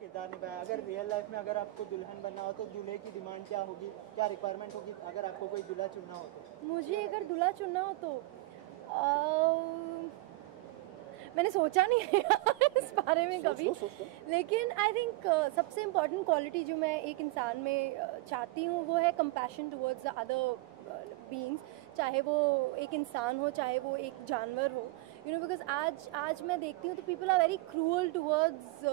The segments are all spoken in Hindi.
किरदार निभाया। अगर रियल लाइफ में अगर आपको दुल्हन बनना हो तो दूल्हे की डिमांड क्या होगी, क्या रिक्वायरमेंट होगी अगर आपको कोई दूल्हा चुनना हो तो? मुझे अगर दूल्हा चुनना हो तो मैंने सोचा नहीं है इस बारे में कभी। लेकिन आई थिंक सबसे इम्पॉर्टेंट क्वालिटी जो मैं एक इंसान में चाहती हूँ वो है compassion towards the other beings, चाहे वो एक इंसान हो चाहे वो एक जानवर हो, बिकॉज आज मैं देखती हूँ तो people are very cruel towards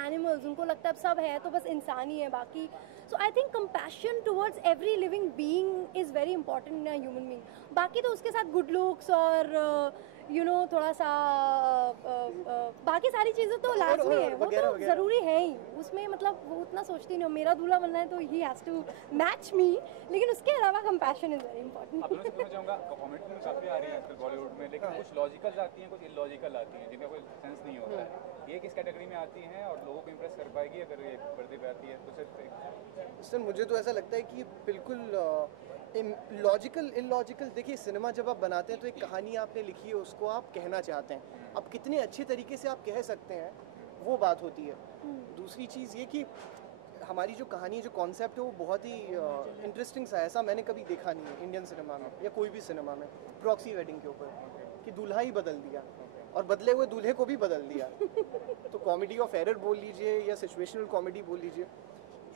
animals. उनको लगता है अब सब है तो बस इंसान ही है बाकी। So I think compassion towards every living being is very important in a human being. बाकी तो उसके साथ गुड लुक्स और थोड़ा सा बाकी सारी चीज़ें तो लाजमी है, वो तो ज़रूरी है ही उसमें। मतलब वो उतना सोचती नहीं हूँ, मेरा दूल्हा बनना है तो ही हैज़ टू मैच मी, लेकिन उसके अलावा कंपैशन इज़ वेरी इंपॉर्टेंट। आप लोगों से पूछना चाहूँगा, कॉमेडी फिल्म काफ़ी आ रही है आजकल बॉलीवुड में, लेकिन कुछ लॉजिकल आती हैं कुछ इलॉजिकल आती हैं जिनका कोई सेंस नहीं होता है। ये किस कैटेगरी में आती हैं और लोगों को इम्प्रेस कर पाएगी अगर ये पर्दे पे आती है तो? सिर्फ सर मुझे तो ऐसा लगता है कि बिल्कुल इलॉजिकल। देखिए सिनेमा जब आप बनाते हैं तो एक कहानी आपने लिखी है, उसको आप कहना चाहते हैं, अब कितने अच्छे तरीके से आप कह सकते हैं वो बात होती है। दूसरी चीज़ ये कि हमारी जो कहानी जो कॉन्सेप्ट है वो बहुत ही इंटरेस्टिंग सा है, ऐसा मैंने कभी देखा नहीं है इंडियन सिनेमा में या कोई भी सिनेमा में। प्रॉक्सी वेडिंग के ऊपर कि दूल्हा ही बदल दिया और बदले हुए दूल्हे को भी बदल दिया। तो कॉमेडी ऑफ एरर बोल लीजिए या सिचुएशनल कॉमेडी बोल लीजिए,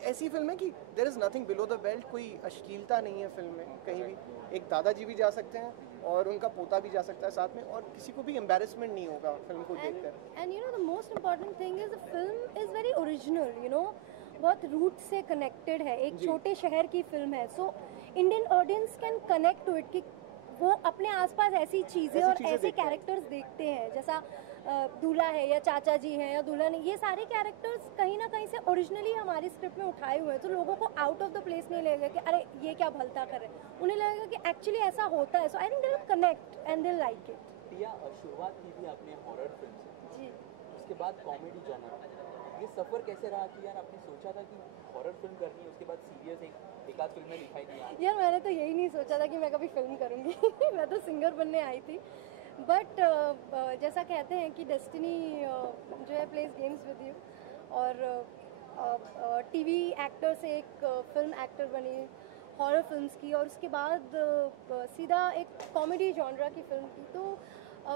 ऐसी फिल्म है कि there is nothing below the belt, कोई अश्लीलता नहीं है फिल्म में कहीं भी। एक दादाजी भी जा सकते हैं और उनका पोता भी जा सकता है साथ में, और किसी को भी एम्बैरेसमेंट नहीं होगा फिल्म को देखकर। And the most important thing is the film is very original, बहुत रूट से कनेक्टेड है, एक छोटे शहर की फिल्म है। So Indian audience can connect to it कि वो अपने आसपास ऐसी चीज़ें और ऐसे कैरेक्टर्स देखते हैं, जैसा दूल्हा है या चाचा जी हैं या दुल्हन है, ये सारे कैरेक्टर्स कहीं ना कहीं से ओरिजिनली हमारी स्क्रिप्ट में उठाए हुए हैं। तो लोगों को आउट ऑफ द प्लेस नहीं लगेगा कि अरे ये क्या भलता कर रहे हैं, उन्हें लगेगा कि एक्चुअली ऐसा होता है। So I think they will connect and they like it. Priya, शुरुआत की थी आपने हॉरर फिल्म से जी, उसके बाद कॉमेडी जॉनर, ये सफ़र कैसे रहा कि यार आपने सोचा था कि हॉरर फिल्म करनी है, उसके बाद सीरियस एक आध फिल्म में दिखाई दी? यार मैंने तो यही नहीं सोचा था कि मैं कभी फिल्म करूँगी मैं तो सिंगर बनने आई थी। बट जैसा कहते हैं कि डेस्टिनी जो है प्लेस गेम्स विद यू, और टीवी एक्टर से एक फिल्म एक्टर बनी हॉरर फिल्म्स की, और उसके बाद सीधा एक कॉमेडी जॉनरा की फिल्म की। तो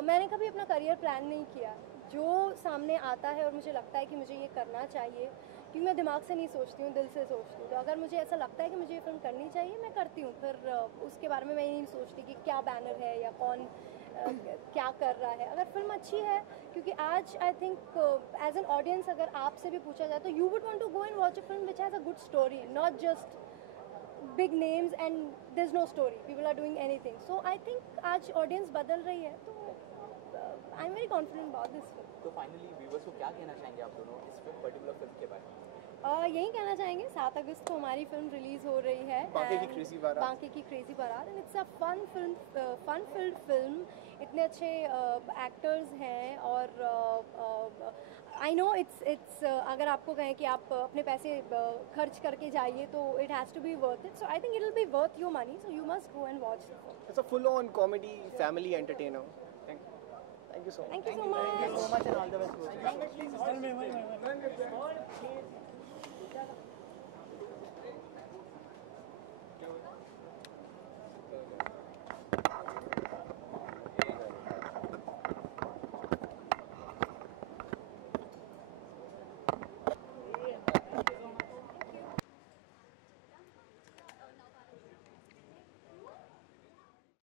मैंने कभी अपना करियर प्लान नहीं किया, जो सामने आता है और मुझे लगता है कि मुझे ये करना चाहिए, क्योंकि मैं दिमाग से नहीं सोचती हूँ, दिल से सोचती हूँ। तो अगर मुझे ऐसा लगता है कि मुझे ये फिल्म करनी चाहिए, मैं करती हूँ। फिर उसके बारे में मैं ये नहीं सोचती कि क्या बैनर है या कौन क्या कर रहा है। अगर फिल्म अच्छी है, क्योंकि आज I think as an audience अगर आपसे भी पूछा जाए तो you would want to go and watch a film which has a good story, not just big names and there is no story, people are doing anything. So I think आज ऑडियंस बदल रही है, तो I am very confident about this film. तो फाइनली व्यूवर्स को क्या कहना चाहेंगे आप दोनों इस पर्टिकुलर फिल्म के बारे में? यही कहना चाहेंगे, 7 अगस्त को हमारी फिल्म रिलीज हो रही है, बांके की क्रेजी बारात, and it's a fun filled film. इतने अच्छे एक्टर्स हैं, और आई नो इट्स अगर आपको कहें कि आप अपने पैसे खर्च करके जाइए तो it has to be worth it. So I think it will be worth your money, so you must go and watch. It's a full on comedy family entertainer. Thank you so much. Thank you so much and all the best.